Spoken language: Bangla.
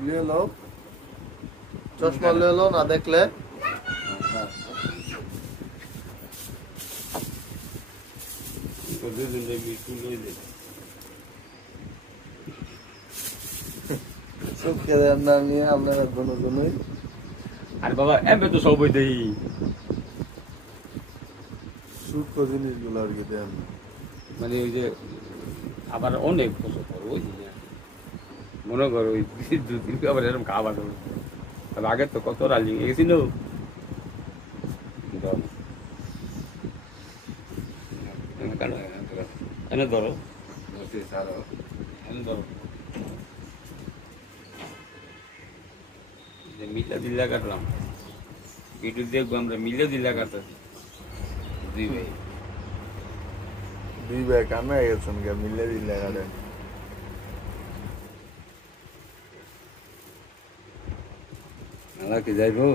ले लो चश्मा ले लो ना देख ले सब के नाम नहीं है আপনারা दोनों दोनों আর বাবা এমবে তো সবই দেই শুট করে জিনিসগুলো আর কি দেন মানে ওই যে আবার অনেক বছর পর ওই মনে করো ওই দুদিন আবার এরকম খাবার তবে আগে তো কত রাজি গেছিল এনে ধরো এনে ধরো মিলা দিল্লা কাটলাম ভিডিও দেখবো আমরা মিলে দিল্লা কাটতেছি দুই ভাই কামে গেছেন কে মিলে দিল্লা কাটে নালা কি যাইবো